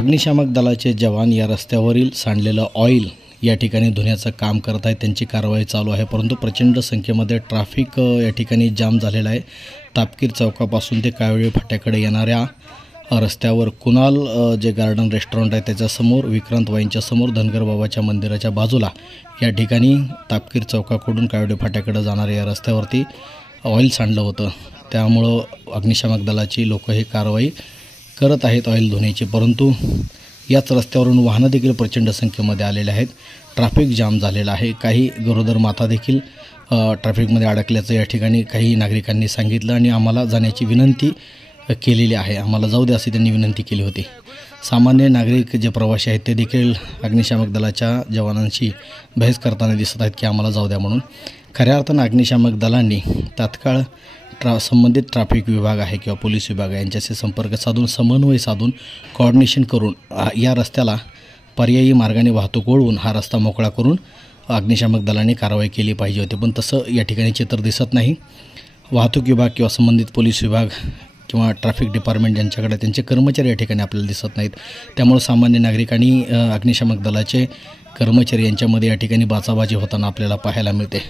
अग्निशामक दलाचे जवान या रस्त्यावरील सांडलेलं ऑइल या ठिकाणी धुण्याचं काम करत आहेत। त्यांची कारवाई चालू आहे, परंतु प्रचंड संख्येमध्ये ट्रॅफिक या ठिकाणी जाम झालेला आहे। तापकीर चौकापासून ते कावळे फाट्याकडे येणाऱ्या रस्त्यावर कुणाल जे गार्डन रेस्टॉरंट आहे त्याच्यासमोर, विक्रांत वाईनच्या समोर, धनगर बाबाच्या मंदिराच्या बाजूला या ठिकाणी तापकीर चौकाकडून कावळे फाट्याकडे जाणाऱ्या या रस्त्यावरती ऑइल सांडलं होतं। त्यामुळं अग्निशामक दलाची लोक ही कारवाई करत आहेत ऑइल धुण्याची, परंतु याच रस्त्यावरून वाहनं देखील प्रचंड संख्येमध्ये आलेले आहेत। ट्रॅफिक जाम झालेला आहे। काही गरोदर माता देखील ट्रॅफिकमध्ये अडकल्याचं या ठिकाणी काही नागरिकांनी सांगितलं आणि आम्हाला जाण्याची विनंती केलेली आहे। आम्हाला जाऊ द्या अशी त्यांनी विनंती केली होती। सामान्य नागरिक जे प्रवासी आहेत ते देखील अग्निशामक दलाच्या जवानांशी बहस करताना दिसत आहेत की आम्हाला जाऊ द्या म्हणून। खऱ्या अर्थानं अग्निशामक दलांनी तात्काळ संबंधित ट्रॅफिक विभाग आहे किंवा पोलीस विभाग आहे यांच्याशी संपर्क साधून, समन्वय साधून, कोऑर्डिनेशन करून या रस्त्याला पर्यायी मार्गाने वाहतूक वळवून हा रस्ता मोकळा करून अग्निशामक दलाने कारवाई केली पाहिजे होती, पण तसं या ठिकाणी चित्र दिसत नाही। वाहतूक विभाग किंवा संबंधित पोलीस विभाग किंवा ट्रॅफिक डिपार्टमेंट ज्यांच्याकडे त्यांचे कर्मचारी या ठिकाणी आपल्याला दिसत नाहीत। त्यामुळे सामान्य नागरिकांनी अग्निशामक दलाचे कर्मचारी यांच्यामध्ये या ठिकाणी बाचाबाची होताना आपल्याला पाहायला मिळते।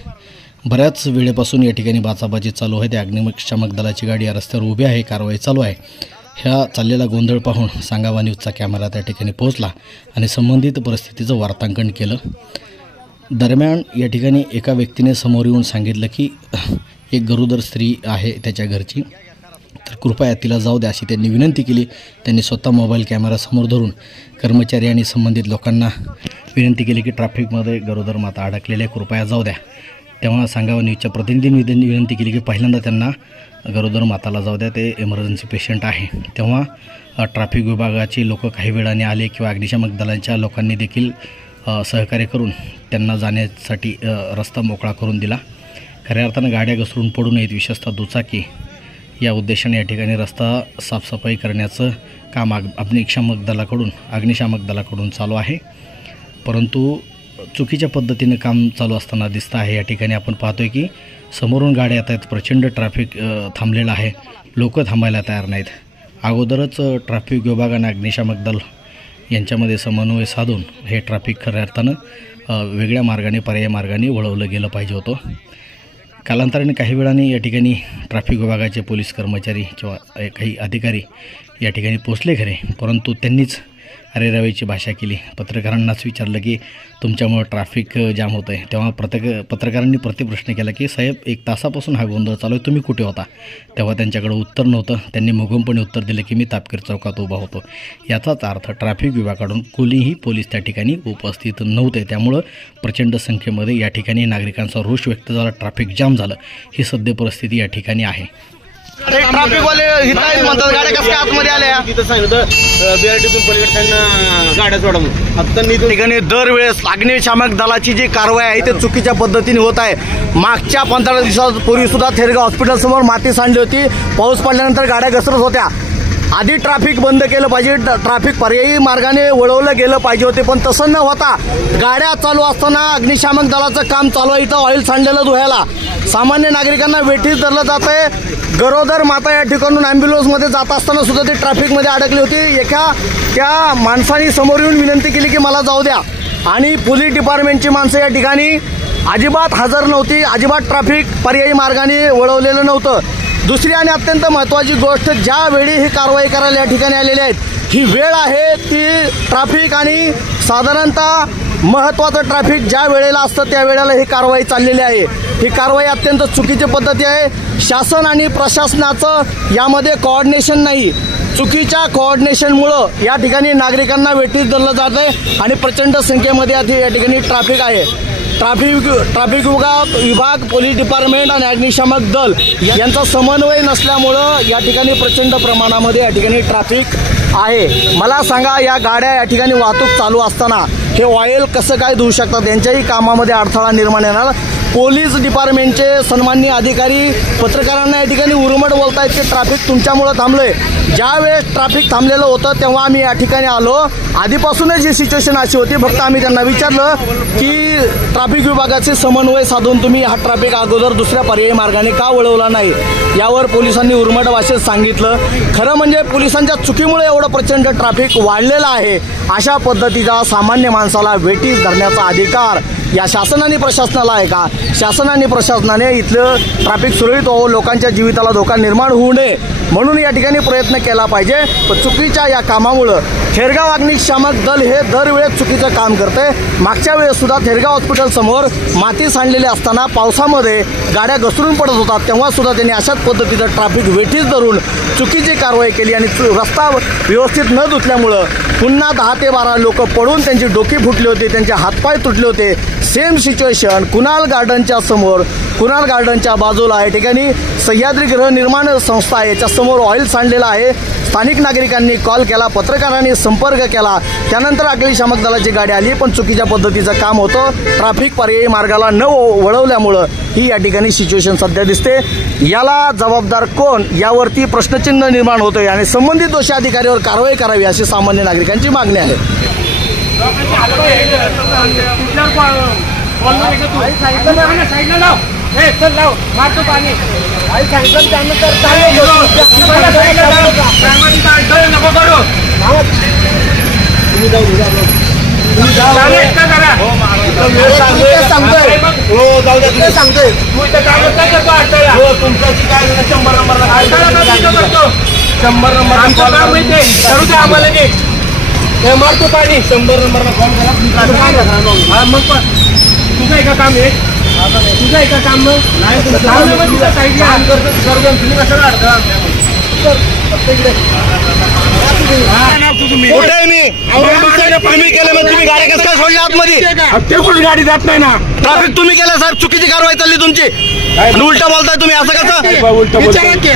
बऱ्याच वेळेपासून या ठिकाणी बाचाबाची चालू आहे। त्या अग्निशामक दलाची गाडी या रस्त्यावर उभी आहे, कारवाई चालू आहे। ह्या चाललेला गोंधळ पाहून सांगावा न्यूजचा कॅमेरा त्या ठिकाणी पोहोचला आणि संबंधित परिस्थितीचं वार्तांकन केलं। दरम्यान या ठिकाणी एका व्यक्तीने समोर येऊन सांगितलं की एक गरोदर स्त्री आहे त्याच्या घरची, तर कृपया तिला जाऊ द्या अशी त्यांनी विनंती केली। त्यांनी स्वतः मोबाईल कॅमेरा समोर धरून कर्मचारी आणि संबंधित लोकांना विनंती केली की ट्रॅफिकमध्ये गरोदर माता अडकलेल्या, कृपया जाऊ द्या। तेव्हा सांगावा न्यूजच्या प्रतिनिधींनी त्यांनी विनंती केली की पहिल्यांदा त्यांना गरोदर माताला जाऊ द्या, ते इमर्जन्सी पेशंट आहे। तेव्हा ट्रॅफिक विभागाचे लोक काही वेळाने आले किंवा अग्निशामक दलाच्या लोकांनी देखील सहकार्य करून त्यांना जाण्यासाठी रस्ता मोकळा करून दिला। खऱ्या अर्थानं गाड्या घसरून पडू नयेत, विशेषतः दुचाकी, या उद्देशाने या ठिकाणी रस्ता साफसफाई करण्याचं काम अग्निशामक दलाकडून चालू आहे, परंतु चुकीच्या पद्धतीने काम चालू असताना दिसतं आहे। या ठिकाणी आपण पाहतोय की समोरून गाड्या येत आहेत, प्रचंड ट्रॅफिक थांबलेलं आहे, लोक थांबायला तयार नाहीत। अगोदरच ट्रॅफिक विभाग आणि अग्निशामक दल यांच्यामध्ये समन्वय साधून हे ट्रॅफिक खऱ्या अर्थानं वेगळ्या मार्गाने, पर्यायी मार्गाने वळवलं गेलं पाहिजे होतं। कालांतराने काही वेळाने या ठिकाणी ट्रॅफिक विभागाचे पोलीस कर्मचारी किंवा काही अधिकारी या ठिकाणी पोचले खरे, परंतु त्यांनीच अरेरावीची भाषा केली। पत्रकारांनाच विचारलं की तुमच्यामुळे ट्रॅफिक जाम होतं आहे। तेव्हा पत्रकारांनी प्रतिप्रश्न केला की साहेब, 1 तासापासून हा गोंधळ चालू आहे, तुम्ही कुठे होता? तेव्हा त्यांच्याकडे उत्तर नव्हतं। त्यांनी मुगमपणे उत्तर दिलं की मी तापकीर चौकात उभा होतो। याचाच अर्थ ट्रॅफिक विभागाकडून कोणीही पोलीस त्या ठिकाणी उपस्थित नव्हते। त्यामुळं प्रचंड संख्येमध्ये या ठिकाणी नागरिकांचा रोष व्यक्त झाला, ट्रॅफिक जाम झालं। ही सद्य परिस्थिती या ठिकाणी आहे। ट्रॅफिकवाले हिताय म्हणतात गाड्या कसं आतमध्ये आल्या, तिथं सांगितलं बीआरटीतून पलीकडे गाड्या सोडून। आता ठिकाणी दरवेळेस अग्निशामक दलाची जी कारवाई आहे ते चुकीच्या पद्धतीने होत आहे। मागच्या 15 दिवसापूर्वी सुद्धा थेरगाव हॉस्पिटल समोर माती सांडली होती, पाऊस पडल्यानंतर गाड्या घसरत होत्या। आधी ट्रॅफिक बंद केलं पाहिजे, ट्रॅफिक पर्यायी मार्गाने वळवलं गेलं पाहिजे होते, पण तसं न होता गाड्या चालू असताना अग्निशामक दलाचं काम चालू आहे। इथं ऑइल सांडलेलं धुवायला सामान्य नागरिकांना वेठीस धरलं जात आहे। गरोदर माता या ठिकाणून ॲम्ब्युलन्समध्ये जात असताना सुद्धा ती ट्रॅफिकमध्ये अडकली होती। त्या माणसाने समोर येऊन विनंती केली की मला जाऊ द्या, आणि पोलीस डिपार्टमेंटची माणसं या ठिकाणी अजिबात हजर नव्हती, अजिबात ट्रॅफिक पर्यायी मार्गाने वळवलेलं नव्हतं। दुसरी आणि अत्यंत महत्त्वाची गोष्ट, ज्या वेळी ही कारवाई करायला या ठिकाणी आलेली आहेत, ही वेळ आहे ती ट्रॅफिक आणि साधारणतः महत्त्वाचं ट्रॅफिक ज्या वेळेला असतं त्या वेळेला ही कारवाई चाललेली आहे। ही कारवाई अत्यंत चुकीची पद्धती आहे। शासन आणि प्रशासनाचं यामध्ये कोऑर्डिनेशन नाही। चुकीच्या कोऑर्डिनेशनमुळं या ठिकाणी नागरिकांना वेठीस धरलं जात आहे आणि प्रचंड संख्येमध्ये या ठिकाणी ट्रॅफिक आहे। ट्रॅफिक विभाग, पोलीस डिपार्टमेंट आणि अग्निशामक दल यांचा समन्वय नसल्यामुळं या ठिकाणी प्रचंड प्रमाणामध्ये या ठिकाणी ट्रॅफिक आहे। मला सांगा, या गाड्या या ठिकाणी वाहतूक चालू असताना हे ऑइल कसं काय धुवू शकतात? यांच्याही कामामध्ये अडथळा निर्माण येणार। पोलीस डिपार्टमेंटचे सन्माननीय अधिकारी पत्रकारांना या ठिकाणी उर्मट बोलतायत की ट्रॅफिक तुमच्यामुळं थांबलंय. ज्या वेळेस ट्रॅफिक थांबलेलं होतं तेव्हा आम्ही या ठिकाणी आलो. आधीपासूनच ही सिच्युएशन अशी होती. फक्त आम्ही त्यांना विचारलं की ट्रॅफिक विभागाचे समन्वय साधून तुम्ही हा ट्रॅफिक अगोदर दुसऱ्या पर्यायी मार्गाने का वळवला नाही. यावर पोलिसांनी उर्मट भाषेत सांगितलं. खरं म्हणजे पोलिसांच्या चुकीमुळे एवढं प्रचंड ट्रॅफिक वाढलेलं आहे. अशा पद्धतीचा सामान्य माणसाला वेठीस धरण्याचा अधिकार या शासनाने प्रशासनाला आहे का? शासनाने प्रशासनाने इथलं ट्रॅफिक सुरळीत व्हावं, लोकांच्या जीविताला धोका निर्माण होऊ नये म्हणून या ठिकाणी प्रयत्न केला पाहिजे. पण चुकीच्या या कामामुळं थेरगाव अग्निशामक दल हे दरवेळेस चुकीचं काम करते. मागच्या वेळेस सुद्धा थेरगाव हॉस्पिटल समोर माती सांडलेली असताना पावसामध्ये गाड्या घसरून पडत होतात तेव्हा सुद्धा त्यांनी अशाच पद्धतीचं ट्रॅफिक वेठीस धरून चुकीची कारवाई केली आणि रस्ता व्यवस्थित न धुतल्यामुळं पुन्हा 10 ते 12 लोक पडून त्यांची डोकी फुटली होती, त्यांचे हातपाय तुटले होते. सेम सिच्युएशन कुणाल गार्डनच्या समोर, कुणाल गार्डनच्या बाजूला या ठिकाणी सह्याद्री गृहनिर्माण संस्था आहे, याच्या समोर ऑइल सांडलेलं आहे. स्थानिक नागरिकांनी कॉल केला, पत्रकारांनी संपर्क केला, त्यानंतर अग्निशामक दलाची गाडी आली. पण चुकीच्या पद्धतीचं काम होतं. ट्रॅफिक पर्यायी मार्गाला न वळवल्यामुळं ही या ठिकाणी सिच्युएशन सध्या दिसते. याला जबाबदार कोण यावरती प्रश्नचिन्ह निर्माण होतोय आणि संबंधित दोषी अधिकाऱ्यावर कारवाई करावी अशी सामान्य नागरिकांची मागणी आहे. हे मारतो पाणी 100 नंबरला फोन करा. मग पण तुझं आहे का काम आहे? तुझं आहे का काम? नाही तुम्ही कसं काढता? कुठे मी तुम्ही केलं मग तुम्ही गाड्या कसं काय सोडल्या आतमध्ये? ते कुठे गाडी जात नाही ना. ट्रॅफिक तुम्ही केलं साहेब, चुकीची कारवाई चालली तुमची. उलट बोलताय तुम्ही, असं कसं?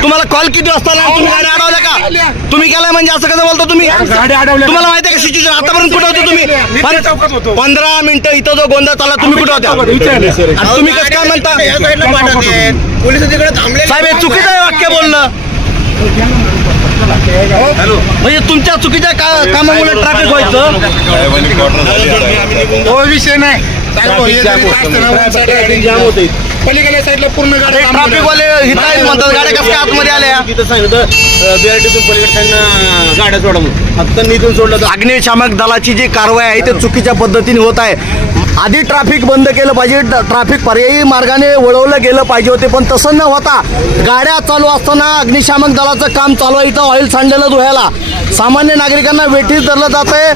तुम्हाला कॉल किती वाजता आला? तुम्ही गाड्या अडवल्या का? तुम्ही केलाय म्हणजे असं कसं बोलता तुम्ही? गाडी अडवल्या. तुम्हाला माहिती आहे का सिच्युएशन आतापर्यंत कुठे होते तुम्ही? चौकात होतो. 15 मिनिटं इथं जो गोंधळ चालला तुम्ही कुठे होत्या? आणि तुम्ही कसं काय म्हणता साहेब? हे चुकीचं आहे वाक्य बोलणं. म्हणजे तुमच्या चुकीच्या कामामुळे ट्रॅफिक व्हायचं विषय नाही. पलीकडे साईडला पूर्ण गाडी ट्रॅफिकवाले हित आहेत म्हणतात, गाड्या कसं काय आतमध्ये आल्या? तिथं सांगितलं बीआरटीतून पलीकडे त्यांना गाड्या सोडा म्हणून. फक्त निधून सोडलं तर अग्निशामक दलाची जी कारवाई आहे ते चुकीच्या पद्धतीने होत आहे. आधी ट्रॅफिक बंद केलं पाहिजे, ट्रॅफिक पर्यायी मार्गाने वळवलं गेलं पाहिजे होते. पण तसं न होता गाड्या चालू असताना अग्निशामक दलाचं काम चालू आहे. इथं ऑइल सांडलेलं धुवायला सामान्य नागरिकांना वेठीस धरलं जात आहे.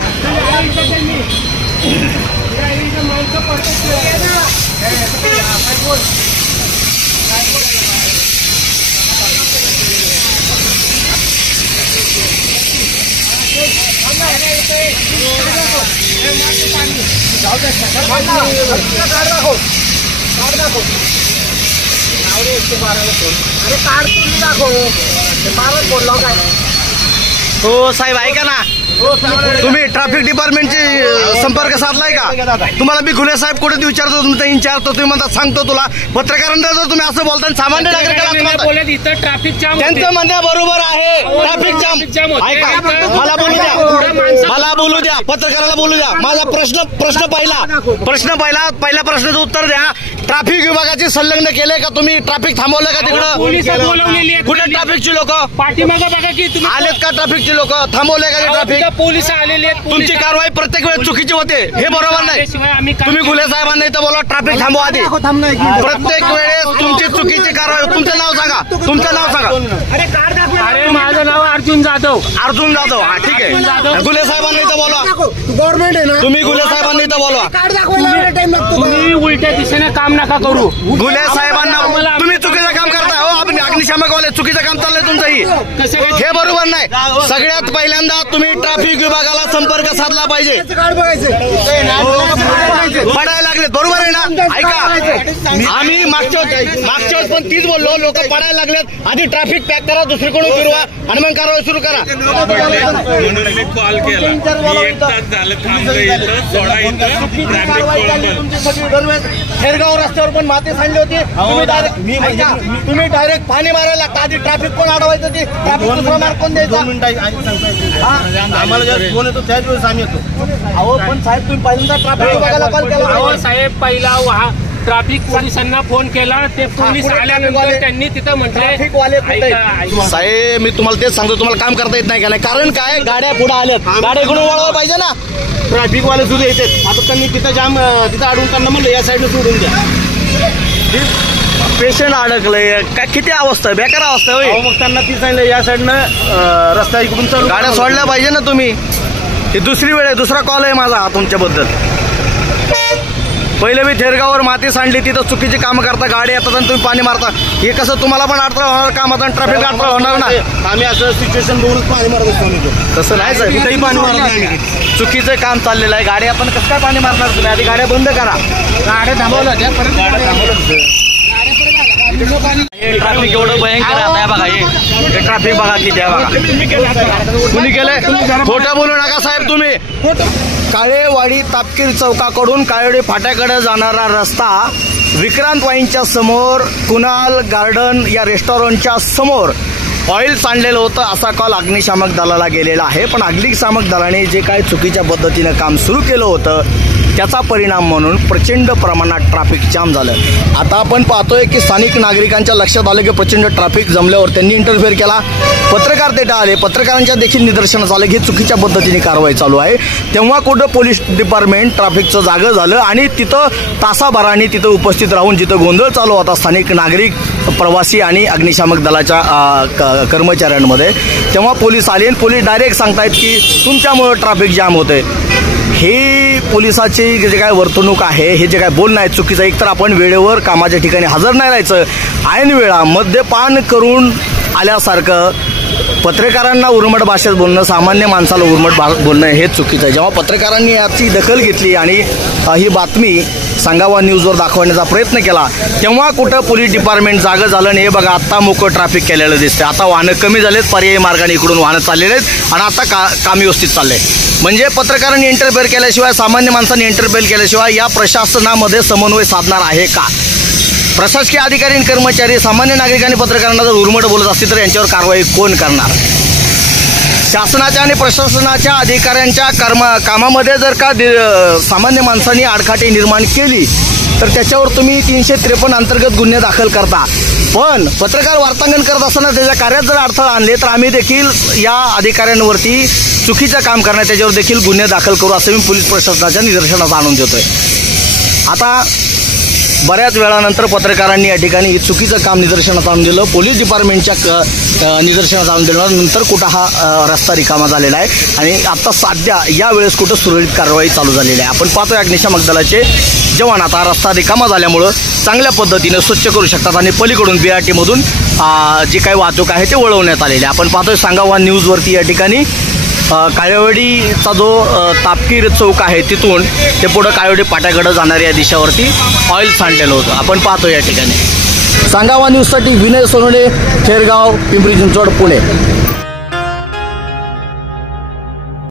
हो साहेब ऐका ना, तुम्ही ट्रॅफिक डिपार्टमेंटचे संपर्क साधलाय का? तुम्हाला मी घुले साहेब कुठे विचारतो, तुमचा इंचार्ज तुम्ही म्हणता सांगतो तुला. पत्रकारांना जर तुम्ही असं बोलता सामान्य नागरिकाला ट्रॅफिक जाम, त्यांचं म्हणणं बरोबर आहे. ट्रॅफिक जाम ऐका, मला बोलू द्या, मला बोलू द्या, पत्रकाराला बोलू द्या. माझा प्रश्न पहिल्या प्रश्नाचं उत्तर द्या. ट्रॅफिक विभागाची संलग्न केले का तुम्ही? ट्रॅफिक थांबवलं का तिकडं? कुठे ट्रॅफिकची लोक पाठीमागं बघा की तुम्ही आलेत का? ट्रॅफिकची लोक थांबवले का ट्रॅफिक? पोलीस आलेले आहेत. तुमची कारवाई प्रत्येक वेळेस चुकीची होते, हे बरोबर नाही. तुम्ही घुले साहेबांना इथं बोला ट्रॅफिक थांबवा आधी. प्रत्येक वेळेस तुमची चुकीची कारवाई. तुमचं नाव सांगा, तुमचं नाव सांगा. अरे माझं नाव अर्जुन जाधव. अर्जुन जाधव, हा ठीक आहे. घुले साहेबांना इथं बोलवा. गव्हर्नमेंट आहे ना, तुम्ही घुले साहेबांना इथं बोलवा. कार्ड दाखवायला टाइम लागतो. तुम्ही उलट्या दिशेने काम नका करू. घुले साहेबांना तुम्ही चुकीचं काम करताय. हो आपण अग्निशामकवाले चुकीचं काम चाललंय तुमचंही, हे बरोबर नाही. सगळ्यात पहिल्यांदा तुम्ही ट्रॅफिक विभागाला संपर्क साधला पाहिजे. पडायला लागलेत, बरोबर आहे ना? ऐका, आम्ही मागच्या वेळेस पण तीच बोललो, लोक पडायला लागलेत, आधी ट्रॅफिक पॅक करा, दुसरीकडून फिरवा आणि मग कारवाई सुरू करा. कॉल केला, एक तास झालं खेरगाव रस्त्यावर पण माती सांडली होती. तुम्ही डायरेक्ट पाणी मारायला लागता, आधी ट्रॅफिक कोण अडवायचं, ती ट्रॅफिक मार्क कोण द्यायचा? आम्हाला जेव्हा फोन येतो त्याच वेळेस आम्ही येतो. अहो पण साहेब तुम्ही पहिल्यांदा ट्रॅफिक विभागाला कॉल केला. साहेब पहिला ट्रॅफिक पोलिसांना फोन केला, ते पोलीस आल्यानंतर त्यांनी तिथं म्हटलं. साहेब मी तुम्हाला तेच सांगतो, तुम्हाला काम करता येत नाही का नाही? कारण काय, गाड्या पुढे आल्यात, गाड्या इकडून वळवा पाहिजे ना. ट्रॅफिक वाले सुद्धा येतात. आता त्यांनी तिथं जाम तिथं अडवून त्यांना म्हणलं या साईडनं सोडून द्या. पेशंट अडकलंय, काय किती अवस्था आहे, बेकार अवस्था होय. मग त्यांना ती सांगितलं या साईडनं रस्ता इकडून चालू, गाड्या सोडल्या पाहिजे ना तुम्ही. ही दुसरी वेळ आहे, दुसरा कॉल आहे माझा तुमच्याबद्दल. पहिले मी थेरगाववर माती सांडली, तिथं चुकीची कामं करता, गाडी येतात आणि तुम्ही पाणी मारता. हे कसं तुम्हाला पण अडथळा होणार, कामात आणि ट्रॅफिक अडथळा होणार ना. आम्ही असं सिच्युएशन बघूनच पाणी मारत असतो. तसं नाही साहेब, कुठेही पाणी मारत नाही. चुकीचं काम चाललेलं आहे. गाडी आपण कसं काय पाणी मारणार तुम्ही? आधी गाड्या बंद करा. गाड्या थांबवल्या त्या ट्रॅफिक एवढं भयंकर आता बघा, हे ट्रॅफिक बघा किती आहे बघा. कुणी केलंय? खोटं बोलू नका साहेब तुम्ही. काळेवाडी तापकीर चौकाकडून काळेवाडी फाट्याकडे जाणारा रस्ता विक्रांत वाईनच्या समोर, कुणाल गार्डन या रेस्टॉरंटच्या समोर ऑइल सांडलेलं होतं असा कॉल अग्निशामक दलाला गेलेला आहे. पण अग्निशामक दलाने जे काही चुकीच्या पद्धतीनं काम सुरू केलं होतं त्याचा परिणाम म्हणून प्रचंड प्रमाणात ट्रॅफिक जाम झालं. आता आपण पाहतोय की स्थानिक नागरिकांच्या लक्षात आलं की प्रचंड ट्रॅफिक जमल्यावर त्यांनी इंटरफेअर केला. पत्रकार ते आले, पत्रकारांच्या देखील निदर्शनास आलं की चुकीच्या पद्धतीने कारवाई चालू आहे. तेव्हा कुठं पोलीस डिपार्टमेंट ट्रॅफिकचं जागं झालं आणि तिथं तासाभराने तिथं उपस्थित राहून जिथं गोंधळ चालू होता स्थानिक नागरिक, प्रवासी आणि अग्निशामक दलाच्या कर्मचाऱ्यांमध्ये, तेव्हा पोलीस आले आणि पोलीस डायरेक्ट सांगतायत की तुमच्यामुळं ट्रॅफिक जाम होतंय. हे पोलिसाची जे काय वर्तणूक आहे, हे जे काय बोलणं आहे चुकीचं. एकतर आपण वेळेवर कामाच्या ठिकाणी हजर नाही राहायचं, ऐन वेळा मद्यपान करून आल्यासारखं पत्रकारांना उर्मट भाषेत बोलणं, सामान्य माणसाला उर्मट बोलणं हे चुकीचं आहे. जेव्हा पत्रकारांनी याची दखल घेतली आणि ही बातमी सांगावा न्यूजवर दाखवण्याचा प्रयत्न केला तेव्हा कुठं पोलीस डिपार्टमेंट जागं झालं. आणि हे बघा आत्ता मोकळं ट्रॅफिक केलेलं दिसतं. आता वाहनं कमी झालेत, पर्यायी मार्गाने इकडून वाहनं चाललेले आहेत आणि आता काम व्यवस्थित चाललंय. म्हणजे पत्रकारांनी इंटरफेअर केल्याशिवाय, सामान्य माणसांनी इंटरफेअर केल्याशिवाय या प्रशासनामध्ये समन्वय साधणार आहे का? प्रशासकीय अधिकारी आणि कर्मचारी सामान्य नागरिकांनी पत्रकारांना जर उर्मट बोलत असतील तर यांच्यावर कारवाई कोण करणार? शासनाच्या आणि प्रशासनाच्या अधिकाऱ्यांच्या कामामध्ये जर का सामान्य माणसांनी आडखाटी निर्माण केली तर त्याच्यावर तुम्ही 353 अंतर्गत गुन्हे दाखल करता. पण पत्रकार वार्तांकन करत असताना त्याच्या कार्यात जर अडथळा आणले तर आम्ही देखील या अधिकाऱ्यांवरती चुकीचं काम करणार त्याच्यावर देखील गुन्हे दाखल करू असं मी पोलीस प्रशासनाच्या निदर्शनास आणून देतोय. आता बऱ्याच वेळानंतर पत्रकारांनी या ठिकाणी चुकीचं काम निदर्शनास आणून दिलं, पोलीस डिपार्टमेंटच्या निदर्शनास आणून दिलं. नंतर कुठं हा रस्ता रिकामा झालेला आहे आणि आता सध्या यावेळेस कुठं सुरळीत कारवाई चालू झालेली आहे. आपण पाहतोय अग्निशामक दलाचे जवान आता रस्ता रिकामा झाल्यामुळं चांगल्या पद्धतीनं स्वच्छ करू शकतात आणि पलीकडून BRT मधून जी काही वाहतूक आहे ते वळवण्यात आलेली आहे. आपण पाहतोय सांगावा न्यूजवरती या ठिकाणी काळेवाडीचा जो तापकीर चौक आहे तिथून ते पुढं काळेवाडी पाट्याकडे जाणाऱ्या या दिशावरती ऑइल सांडलेलं होतं. आपण पाहतो या ठिकाणी. सांगावा न्यूजसाठी विनय सोनोने, थेरगाव, पिंपरी चिंचवड, पुणे.